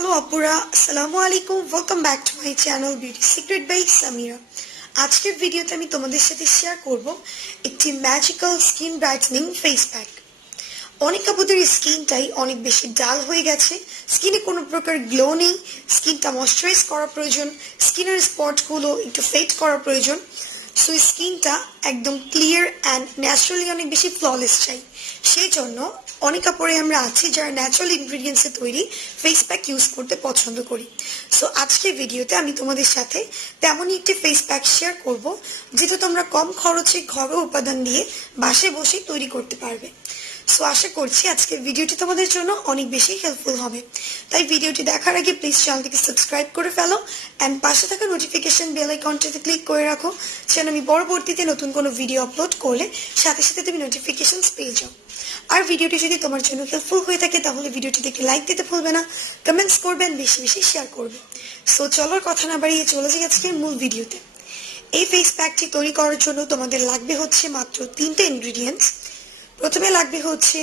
Hello আপুরা, আসসালামু আলাইকুম। Welcome back to my channel beauty secret by Samira. আজকের ভিডিওতে আমি তোমাদের সাথে শেয়ার করব একটি magical skin brightening face pack. অনেক আপুদের স্কিনটাই অনেক বেশি ডাল হয়ে গেছে, স্কিনে কোনো প্রকার গ্লো নেই, স্কিনটা ময়শ্চারাইজ করা প্রয়োজন, স্কিনের স্পটগুলো একটু ফেড করা প্রয়োজন। সো স্কিনটা একদম ক্লিয়ার অ্যান্ড ন্যাচারালি অনেক বেশি ফ্ললেস চাই। সেই জন্য অনেক আপুরে আমরা আছি যারা ন্যাচারাল ইনগ্রিডিয়েন্টসে তৈরি ফেস প্যাক ইউজ করতে পছন্দ করি। সো আজকের ভিডিওতে আমি তোমাদের সাথে তেমনই একটি ফেস প্যাক শেয়ার করব যেটা তোমরা কম খরচে ঘরোয়া উপাদান দিয়ে বাসায় বসে তৈরি করতে পারবে। সো আশা করছি আজকের ভিডিওটি তোমাদের জন্য অনেক বেশি হেল্পফুল হবে। তাই ভিডিওটি দেখার আগে প্লিজ চ্যানেলটিকে সাবস্ক্রাইব করে ফেলো অ্যান্ড পাশে থাকা নোটিফিকেশন বেল আইকনটিতে ক্লিক করে রাখো, যেন আমি পরবর্তীতে নতুন কোনো ভিডিও আপলোড করলে সাথে সাথে তুমি নোটিফিকেশনস পেয়ে যাও। আর ভিডিওটি যদি তোমার জন্য হেল্পফুল হয়ে থাকে তাহলে ভিডিওটিতে একটি লাইক দিতে ভুলবে না, কমেন্টস করবেন, বেশি বেশি শেয়ার করবে। সো চলোর কথা না বাড়িয়ে চলে যাই আজকের মূল ভিডিওতে। এই ফেস প্যাকটি তৈরি করার জন্য তোমাদের লাগবে হচ্ছে মাত্র 3টে ইনগ্রিডিয়েন্টস। প্রথমে লাগবে হচ্ছে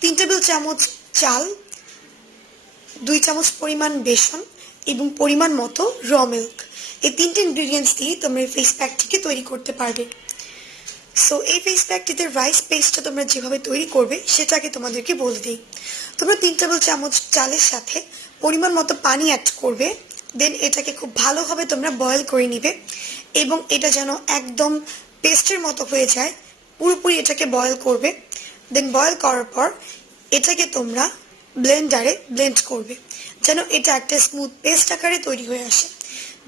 3 টেবিল চামচ চাল, 2 চামচ পরিমাণ বেসন এবং পরিমাণ মতো র মিল্ক। এই 3টে ইনগ্রিডিয়েন্টস দিয়ে তোমরা এই ফেস প্যাকটিকে তৈরি করতে পারবে। সো এই ফেস প্যাকটিতে রাইস পেস্টটা তোমরা যেভাবে তৈরি করবে সেটাকে তোমাদেরকে বলে দিই। তোমরা 3 টেবিল চামচ চালের সাথে পরিমাণ মতো পানি অ্যাড করবে, দেন এটাকে খুব ভালোভাবে তোমরা বয়েল করে নিবে এবং এটা যেন একদম পেস্টের মতো হয়ে যায়, পুরোপুরি এটাকে বয়েল করবে। দেন বয়েল করার পর এটাকে তোমরা ব্লেন্ডারে ব্লেন্ড করবে যেন এটা একটা স্মুথ পেস্ট আকারে তৈরি হয়ে আসে।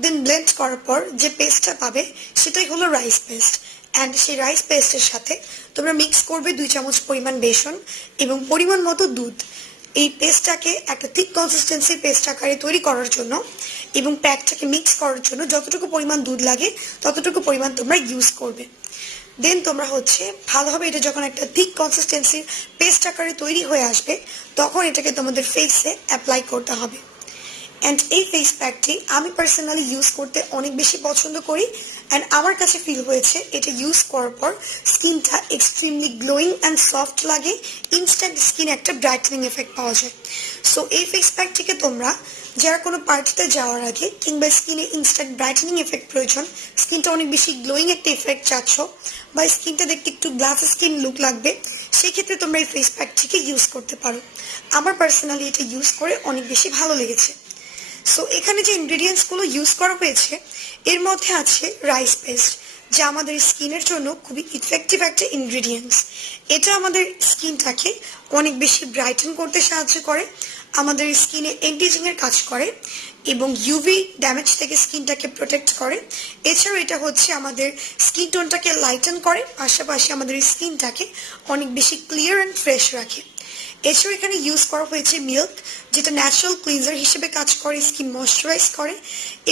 দেন ব্লেন্ড করার পর যে পেস্টটা পাবে সেটাই হলো রাইস পেস্ট। অ্যান্ড সেই রাইস পেস্টের সাথে তোমরা মিক্স করবে 2 চামচ পরিমাণ বেসন এবং পরিমাণ মতো দুধ। এই পেস্টটাকে একটা থিক কনসিস্টেন্সির পেস্ট আকারে তৈরি করার জন্য এবং প্যাকটাকে মিক্স করার জন্য যতটুকু পরিমাণ দুধ লাগে ততটুকু পরিমাণ তোমরা ইউজ করবে। দেন তোমরা হচ্ছে ভালোভাবে এটা যখন একটা থিক কনসিস্টেন্সির পেস্ট আকারে তৈরি হয়ে আসবে তখন এটাকে তোমাদের ফেসে অ্যাপ্লাই করতে হবে। অ্যান্ড এই ফেস প্যাকটি আমি পার্সোনালি ইউজ করতে অনেক বেশি পছন্দ করি অ্যান্ড আমার কাছে ফিল হয়েছে এটা ইউজ করার পর স্কিনটা এক্সট্রিমলি গ্লোয়িং অ্যান্ড সফট লাগে, ইনস্ট্যান্ট স্কিন একটা ব্রাইটনিং এফেক্ট পাওয়া যায়। সো এই ফেস প্যাকটিকে তোমরা যারা কোনো পার্টিতে যাওয়ার আগে কিংবা স্কিনে ইনস্ট্যান্ট ব্রাইটনিং এফেক্ট প্রয়োজন, স্কিনটা অনেক বেশি গ্লোয়িং একটা এফেক্ট চাচ্ছ বা স্কিনটা দেখতে একটু গ্লাস স্কিন লুক লাগবে, সেই ক্ষেত্রে তোমরা এই ফেস প্যাকটিকে ইউজ করতে পারো। আমার পার্সোনালি এটা ইউজ করে অনেক বেশি ভালো লেগেছে। সো এখানে যে ইনগ্রিডিয়েন্টসগুলো ইউজ করা হয়েছে এর মধ্যে আছে রাইস পেস্ট, যা আমাদের স্কিনের জন্য খুবই ইফেক্টিভ একটা ইনগ্রিডিয়েন্টস। এটা আমাদের স্কিনটাকে অনেক বেশি ব্রাইটেন করতে সাহায্য করে, আমাদের স্কিনে অ্যান্টি-এজিংয়ের কাজ করে এবং ইউভি ড্যামেজ থেকে স্কিনটাকে প্রোটেক্ট করে। এছাড়াও এটা হচ্ছে আমাদের স্কিন টোনটাকে লাইটেন করে, পাশাপাশি আমাদের স্কিনটাকে অনেক বেশি ক্লিয়ার অ্যান্ড ফ্রেশ রাখে। এছাড়াও এখানে ইউজ করা হয়েছে মিল্ক, যেটা ন্যাচারাল ক্লিনজার হিসেবে কাজ করে, স্কিন ময়শ্চারাইজ করে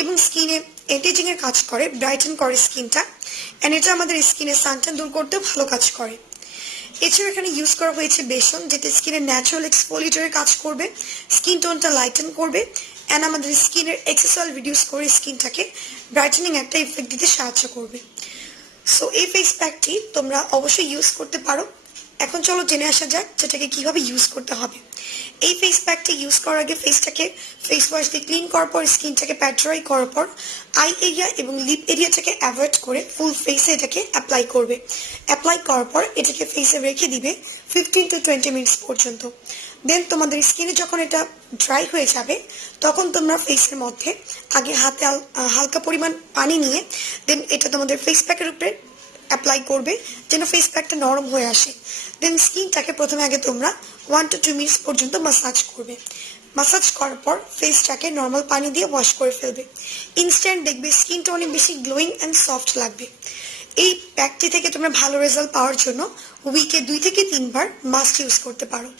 এবং স্কিনে অ্যান্টি-এজিংয়ের কাজ করে, ব্রাইটেন করে স্কিনটা। অ্যান্ড এটা আমাদের স্কিনে সানট্যান দূর করতেও ভালো কাজ করে। এছাড়াও এখানে ইউজ করা হয়েছে বেসন, যেটা স্কিনের ন্যাচারাল এক্সফোলিয়েটরের কাজ করবে, স্কিন টোনটা লাইটেন করবে অ্যান্ড আমাদের স্কিনের এক্সেস অয়েল রিডিউস করে স্কিনটাকে ব্রাইটেনিং একটা ইফেক্ট দিতে সাহায্য করবে। সো এই ফেস প্যাকটি তোমরা অবশ্যই ইউজ করতে পারো। এখন চলো জেনে আসা যাক যেটাকে কিভাবে ইউজ করতে হবে। এই ফেস প্যাকটি ইউজ করার আগে ফেসটাকে ফেস ওয়াশ দিয়ে ক্লিন করার পর স্কিনটাকে প্যাট ড্রাই করার পর আই এরিয়া এবং লিপ এরিয়াটাকে অ্যাভয়েড করে ফুল ফেসে এটাকে অ্যাপ্লাই করবে। অ্যাপ্লাই করার পর এটাকে ফেসে রেখে দিবে 15 to 20 মিনিটস পর্যন্ত। দেন তোমাদের স্কিনে যখন এটা ড্রাই হয়ে যাবে তখন তোমরা ফেসের মধ্যে আগে হাতে হালকা পরিমাণ পানি নিয়ে দেন এটা তোমাদের ফেস প্যাকের উপরে অ্যাপ্লাই করবে যেন ফেস প্যাকটা নরম হয়ে আসে। দেন স্কিনটাকে প্রথমে আগে তোমরা 1 to 2 মিনিটস পর্যন্ত মাসাজ করবে। মাসাজ করার পর ফেসটাকে নর্মাল পানি দিয়ে ওয়াশ করে ফেলবে। ইনস্ট্যান্ট দেখবে স্কিনটা অনেক বেশি গ্লোয়িং অ্যান্ড সফট লাগবে। এই প্যাকটি থেকে তোমরা ভালো রেজাল্ট পাওয়ার জন্য উইকে 2 থেকে 3 বার মাস্ট ইউজ করতে পারো।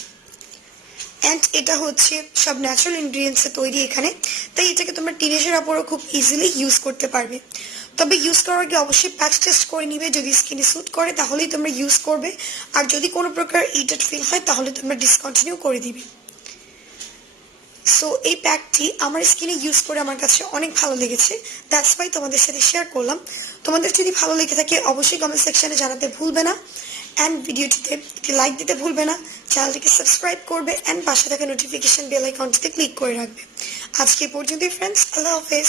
অ্যান্ড এটা হচ্ছে সব ন্যাচারাল ইনগ্রিডিয়েন্টসে তৈরি এখানে, তাই এটাকে তোমরা টিনেজের উপরও খুব ইজিলি ইউজ করতে পারবে। তবে ইউজ করার আগে অবশ্যই প্যাচ টেস্ট করে নিবে, যদি স্কিনে স্যুট করে তাহলেই তোমরা ইউজ করবে, আর যদি কোনো প্রকার ইরিটেট ফিল হয় তাহলে তোমরা ডিসকন্টিনিউ করে দিবে। সো এই প্যাকটি আমার স্কিনে ইউজ করে আমার কাছে অনেক ভালো লেগেছে, দ্যাটস ওয়াই তোমাদের সাথে শেয়ার করলাম। তোমাদের যদি ভালো লেগে থাকে অবশ্যই কমেন্ট সেকশনে জানাতে ভুলবে না অ্যান্ড ভিডিওটিতে একটি লাইক দিতে ভুলবে না, চ্যানেলটিকে সাবস্ক্রাইব করবে অ্যান্ড পাশে থাকা নোটিফিকেশন বেল আইকনটিতে ক্লিক করে রাখবে। আজকে পর্যন্তই ফ্রেন্ডস, আল্লাহ হাফেজ।